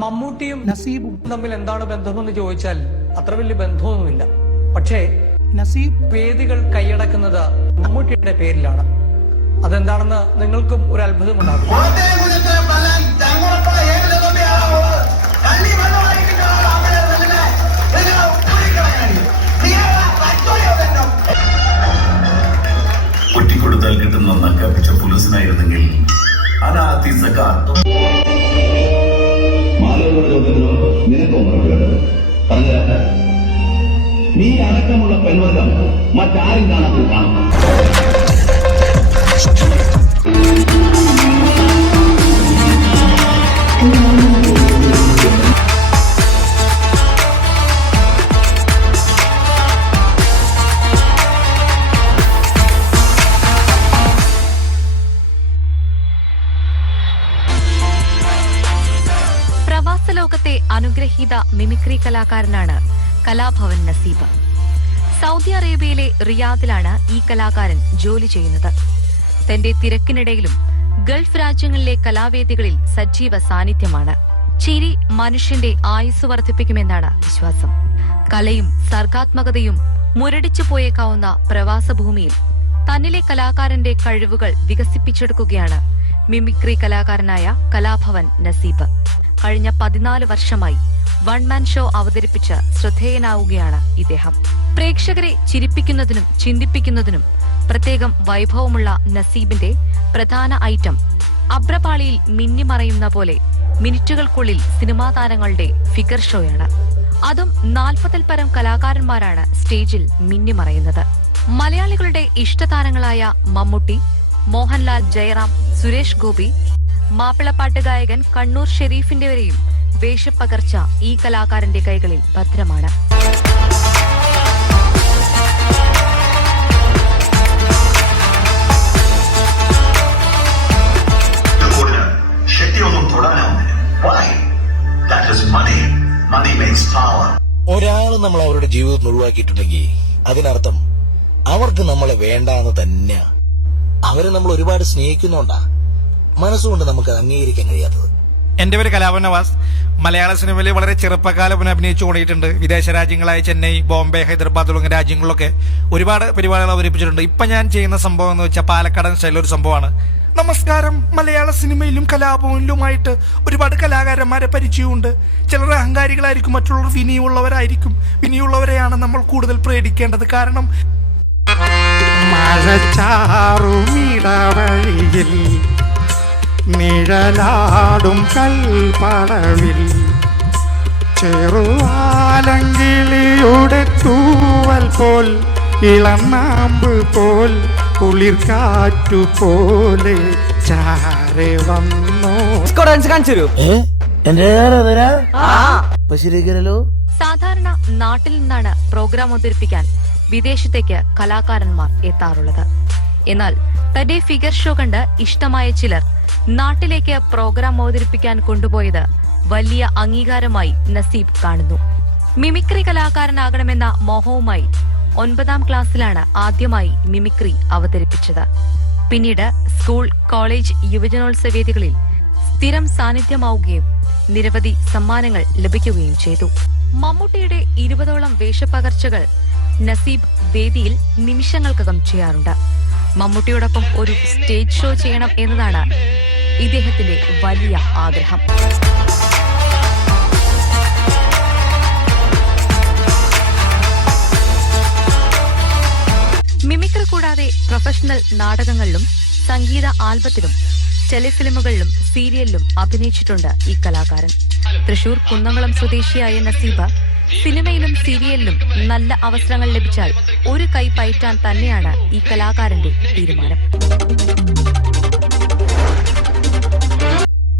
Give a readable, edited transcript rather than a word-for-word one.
മമ്മൂട്ടിയും നസീബും തമ്മിൽ എന്താണ് ബന്ധമെന്ന് ചോദിച്ചാൽ അത്ര വലിയ ബന്ധമൊന്നുമില്ല. പക്ഷേ നസീബ് വേദികൾ കൈയടക്കുന്നത് മമ്മൂട്ടിയുടെ പേരിലാണ്. അതെന്താണെന്ന് നിങ്ങൾക്കും ഒരു അത്ഭുതമുണ്ടാകും. കുട്ടിക്കൊടുത്താൽ കിട്ടുന്ന നക്കാപ്പിച്ച പുലസിനായിരുന്നെങ്കിൽ നീ അടക്കമുള്ള പെൺവർഗം മറ്റാരും കാണാതെ കാണും. പ്രവാസലോകത്തെ അനുഗ്രഹീത മിമിക്രി കലാകാരനാണ് കലാഭവൻ നസീബ്. സൗദി അറേബ്യയിലെ റിയാദിലാണ് ഈ കലാകാരൻ ജോലി ചെയ്യുന്നത്. തന്റെ തിരക്കിനിടയിലും ഗൾഫ് രാജ്യങ്ങളിലെ കലാവേദികളിൽ സജീവ സാന്നിധ്യമാണ്. ചിരി മനുഷ്യന്റെ ആയുസ് വർദ്ധിപ്പിക്കുമെന്നാണ് വിശ്വാസം. കലയും സർഗാത്മകതയും മുരടിച്ചു പോയേക്കാവുന്ന പ്രവാസഭൂമിയിൽ തന്നിലെ കലാകാരന്റെ കഴിവുകൾ വികസിപ്പിച്ചെടുക്കുകയാണ് മിമിക്രി കലാകാരനായ കലാഭവൻ നസീബ്. കഴിഞ്ഞ 14 വർഷമായി വൺമാൻ ഷോ അവതരിപ്പിച്ച് ശ്രദ്ധേയനാവുകയാണ് ഇദ്ദേഹം. പ്രേക്ഷകരെ ചിരിപ്പിക്കുന്നതിനും ചിന്തിപ്പിക്കുന്നതിനും പ്രത്യേകം വൈഭവമുള്ള നസീബിന്റെ പ്രധാന ഐറ്റം അബ്രപാളിയിൽ മിന്നിമറയുന്ന പോലെ മിനിറ്റുകൾക്കുള്ളിൽ സിനിമാ താരങ്ങളുടെ ഫിഗർ ഷോയാണ്. അതും 40-ൽ പരം കലാകാരന്മാരാണ് സ്റ്റേജിൽ മിന്നിമറയുന്നത്. മലയാളികളുടെ ഇഷ്ടതാരങ്ങളായ മമ്മൂട്ടി, മോഹൻലാൽ, ജയറാം, സുരേഷ് ഗോപി, മാപ്പിളപ്പാട്ട് ഗായകൻ കണ്ണൂർ ഷെരീഫിന്റെ വരെയും വേഷപ്പകർച്ച ഈ കലാകാരന്റെ കൈകളിൽ ഭദ്രമാണ്. ഒരാൾ നമ്മൾ അവരുടെ ജീവിതത്തിൽ ഒഴിവാക്കിയിട്ടുണ്ടെങ്കിൽ അതിനർത്ഥം അവർക്ക് നമ്മളെ വേണ്ടാന്ന് തന്നെയാ. അവരെ നമ്മൾ ഒരുപാട് സ്നേഹിക്കുന്നുണ്ടാ മനസ്സുകൊണ്ട് നമുക്ക് അംഗീകരിക്കാൻ കഴിയാത്തത്. എന്റെ പേര് കലാഭവൻ നവാസ്. മലയാള സിനിമയിൽ വളരെ ചെറുപ്പകാലം അഭിനയിച്ചു തുടങ്ങിയിട്ടുണ്ട്. വിദേശ രാജ്യങ്ങളായ ചെന്നൈ, ബോംബെ, ഹൈദരാബാദ് തുടങ്ങിയ രാജ്യങ്ങളിലൊക്കെ ഒരുപാട് പരിപാടികൾ അവതരിപ്പിച്ചിട്ടുണ്ട്. ഇപ്പൊ ഞാൻ ചെയ്യുന്ന സംഭവം എന്ന് വെച്ചാൽ പാലക്കാടൻ സ്റ്റൈലൊരു സംഭവമാണ്. നമസ്കാരം. മലയാള സിനിമയിലും കലാഭവനിലുമായിട്ട് ഒരുപാട് കലാകാരന്മാരെ പരിചയമുണ്ട്. ചിലർ അഹങ്കാരികളായിരിക്കും, മറ്റുള്ളവർ വിനിയുള്ളവരായിരിക്കും. വിനിയുള്ളവരെയാണ് നമ്മൾ കൂടുതൽ പ്രേരിക്കേണ്ടത്. കാരണം നിഴലാടും കൽപ്പടവിൽ ചെറുവാലങ്കിളിയുടെ തൂവൽ പോൽ ഇളനാമ്പ് പോൽ കുളിർക്കാറ്റു പോലെ ചാരെ വന്നോ. സാധാരണ നാട്ടിൽ നിന്നാണ് പ്രോഗ്രാം അവതരിപ്പിക്കാൻ വിദേശത്തേക്ക് കലാകാരന്മാർ എത്താറുള്ളത്. എന്നാൽ തന്റെ ഫിഗർ ഷോ കണ്ട് ഇഷ്ടമായ ചിലർ നാട്ടിലേക്ക് പ്രോഗ്രാം അവതരിപ്പിക്കാൻ കൊണ്ടുപോയത് വലിയ അംഗീകാരമായി നസീബ് കാണുന്നു. മിമിക്രി കലാകാരനാകണമെന്ന മോഹവുമായി 9ാം ക്ലാസ്സിലാണ് ആദ്യമായി മിമിക്രി അവതരിപ്പിച്ചത്. പിന്നീട് സ്കൂൾ, കോളേജ്, യുവജനോത്സവ വേദികളിൽ സ്ഥിരം സാന്നിധ്യമാവുകയും നിരവധി സമ്മാനങ്ങൾ ലഭിക്കുകയും ചെയ്തു. മമ്മൂട്ടിയുടെ 20ഓളം വേഷപ്പകർച്ചകൾ നസീബ് വേദിയിൽ നിമിഷങ്ങൾക്കകം ചെയ്യാറുണ്ട്. മമ്മൂട്ടിയോടൊപ്പം ഒരു സ്റ്റേജ് ഷോ ചെയ്യണം എന്നതാണ് ഇദ്ദേഹത്തിന്റെ വലിയ ആഗ്രഹം. മിമിക്രി കൂടാതെ പ്രൊഫഷണൽ നാടകങ്ങളിലും സംഗീത ആൽബത്തിലും ടെലിഫിലിമുകളിലും സീരിയലിലും അഭിനയിച്ചിട്ടുണ്ട് ഈ കലാകാരൻ. തൃശൂർ കുന്നംകുളം സ്വദേശിയായ നസീബ് സിനിമയിലും സീരിയലിലും നല്ല അവസരങ്ങൾ ലഭിച്ചാൽ ഒരു കൈ പയറ്റാൻ തന്നെയാണ് ഈ കലാകാരന്റെ തീരുമാനം.